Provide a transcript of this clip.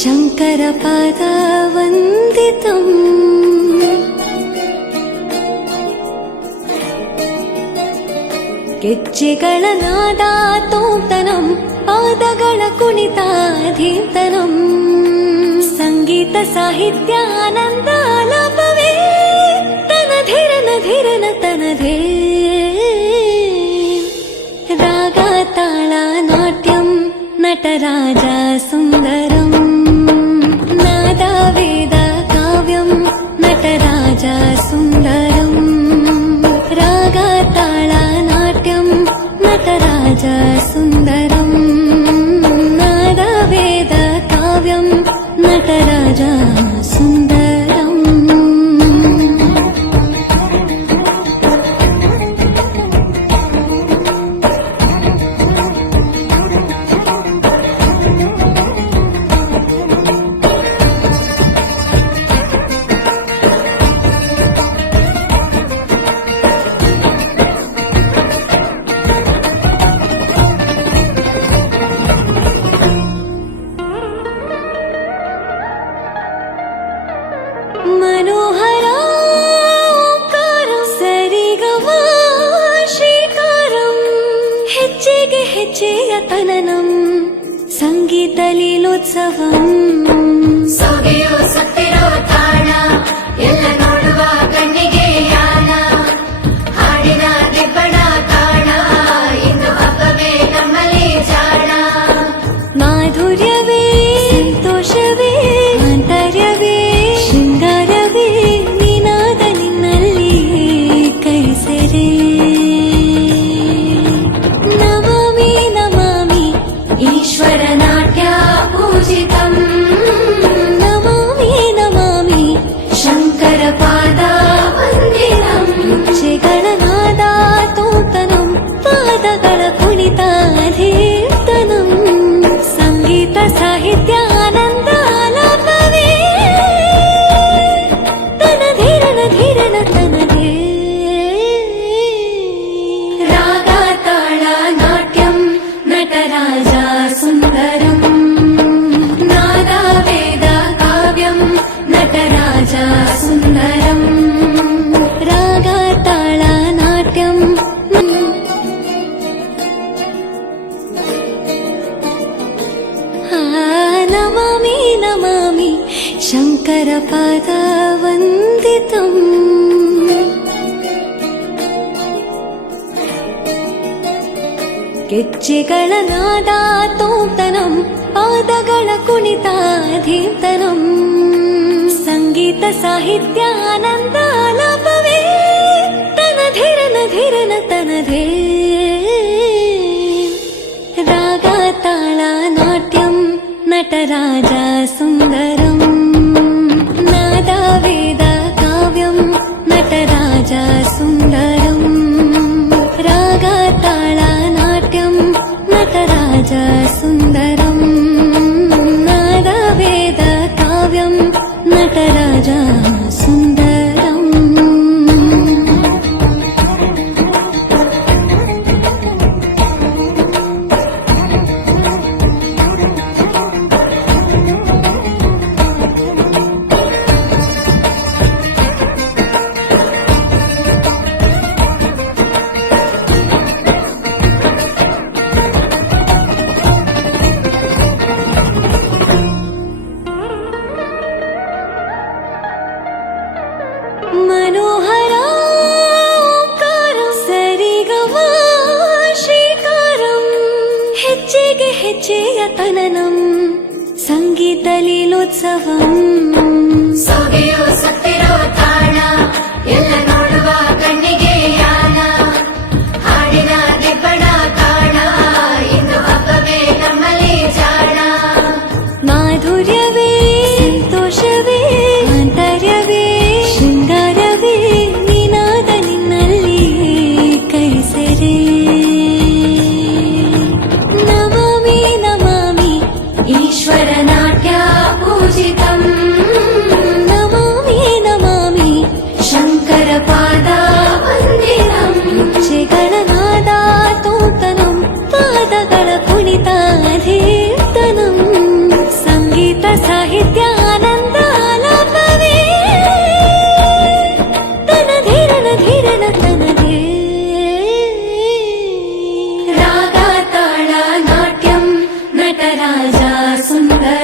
शङ्करपादवन्दितम् ಗೆಜ್ಜೆಗಳ ನಾದಾತೋಂತನಂ ಪಾದಗಳ ಕುಣಿತಾಧೀರ್ತನಂ ಸಂಗೀತ ಸಾಹಿತ್ಯ ಆನಂದ ಆಲಾಪವೇ ತನಧಿರನ ಧಿರನ ತನಧೇ ರಾಗ ತಾಳ ನಾಟ್ಯಂ ನಟರಾಜ ಸುಂದರಂ ನಾದ ವೇದ ಕಾವ್ಯಂ ನಟರಾಜ ಸುಂದರಂ ರಾಗ ತಾಳ ನಾಟ್ಯಂ ನಟರಾಜ ಸುಂದರಂ ನಾದ ವೇದ ಕಾವ್ಯಂ ನಟರಾಜ ಸುಂದರಂ मनोहराकारं सरिगमा श्रीकारं ಹೆಜ್ಜೆಗೆ ಹೆಜ್ಜೆಯ ತನನಂ ಸಂಗೀತ ಲೀಲೋತ್ಸವಂ ಸೊಗೆಯೋ ಸತ್ತಿರೋ ತಾಣ ಎಲ್ಲ ನೋಡುವ ಕಣ್ಣಿಗೆ ಯಾನ ಹಾಡಿನ ದಿಬ್ಬಣ ಕಾಣ ಇಂದು ಹಬ್ಬವೇ ನಮ್ಮಲ್ಲಿ ಜಾಣ ಮಾಧುರ್ಯವೇ ಸಂತೋಷವೇ ಆಂತರ್ಯವೇ ಶೃಂಗಾರವೇ ನಿನಾದ ನಿನ್ನಲ್ಲಿ ಕೈಸೆರೆ ನಮಾಮಿ ನಮಾಮಿ ಈಶ್ವರ ನಾಟ್ಯ ಪೂಜಿತಂ ನಮಾಮಿ ನಮಾಮಿ ಶಂಕರ ಪಾದ ವಂದಿತಂ ಗೆಜ್ಜೆಗಳ ನಾದಾತೋಂತನಂ ಪಾದಗಳ ಕುಣಿತಾಧೀರ್ತನಂ ಸಂಗೀತ ಸಾಹಿತ್ಯ ಆನಂದ ಆಲಾಪವೇ ತನಧಿರನ ಧಿರನ ತನಧೇ ರಾಗ ತಾಳ ನಾಟ್ಯಂ ನಟರಾಜ ಸುಂದರಂ ನಾದ ವೇದ ಕಾವ್ಯಂ ನಟರಾಜ ಸುಂದರಂ ರಾಗ ತಾಳ ನಾಟ್ಯಂ ನಮಾಮಿ ನಮಾಮಿ ಶಂಕರಪಾದವಂದಿತಂ ಗೆಜ್ಜೆಗಳ ನಾದಾತೋಂತನಂ ಪಾದಗಳ ಕುಣಿತಾಧೀರ್ತನಂ ಸಂಗೀತ ಸಾಹಿತ್ಯ ಆನಂದ ಆಲಾಪವೇ ತನಧಿರನ ಧಿರನ ತನಧೇ ರಾಗ ತಾಳ ನಾಟ್ಯಂ ನಟರಾಜ ಸುಂದರಂ ನಾದ ವೇದ ಕಾವ್ಯಂ ನಟರಾಜ ಸುಂದರಂ ರಾಗ ತಾಳ ನಾಟ್ಯಂ ನಟರಾಜ ಸುಂದರಂ ನಾದ ವೇದ ಕಾವ್ಯಂ ನಟರಾಜ ಸುಂದರಂ मनोहराकारं सरिगमा श्रीकारं ಹೆಜ್ಜೆಗೆ ಹೆಜ್ಜೆಯ ತನನಂ ಸಂಗೀತ ಲೀಲೋತ್ಸವಂ ಸೊಗೆಯೋ ಸತ್ತಿರೋ ತಾಣ ಎಲ್ಲ ನೋಡುವ ಕಣ್ಣಿಗೆ ಯಾನ ಹಾಡಿನ ದಿಬ್ಬಣ ಕಾಣ ಇಂದು ಹಬ್ಬವೇ ನಮ್ಮಲ್ಲಿ ಜಾಣ ಮಾಧುರ್ಯವೇ ಸಂತೋಷವೇ ಆಂತರ್ಯವೇ ಶೃಂಗಾರವೇ ನಿನಾದ ನಿನ್ನಲ್ಲಿ ಕೈಸೆರೆ ನಮಾಮಿ ನಮಾಮಿ ಈಶ್ವರ ನಾಟ್ಯ ಪೂಜಿತಂ ರಾಜ ಸುಂದರ